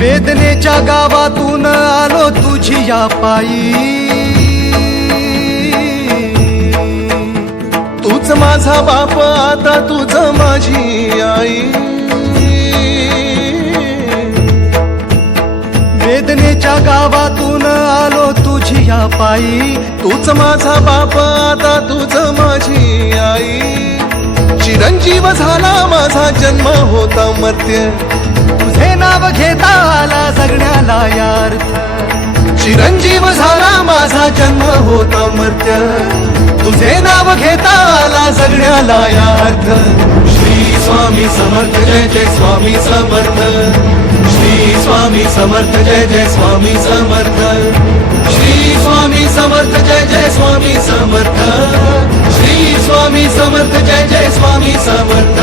वेदनेच्या गावातून आलो तुझी या पायी तूच माझा बाप आता तुझ माझी आई वेदनेच्या गावातून आलो तुझी या पायी तूच माझा बाप आता तुझ माझी आई चिरंजीव झाला माझा जन्म होता मर्त्य तुझे नाव घेता आला जगण्याला अर्थ चिरंजीव झाला माझा जन्म होता मर्त्य तुझे नाव घेता आला जगण्याला अर्थ श्री स्वामी समर्थ जय जय स्वामी समर्थ श्री स्वामी समर्थ जय जय स्वामी समर्थ श्री स्वामी समर्थ जय जय स्वामी समर्थ श्री स्वामी समर्थ जय जय स्वामी समर्थ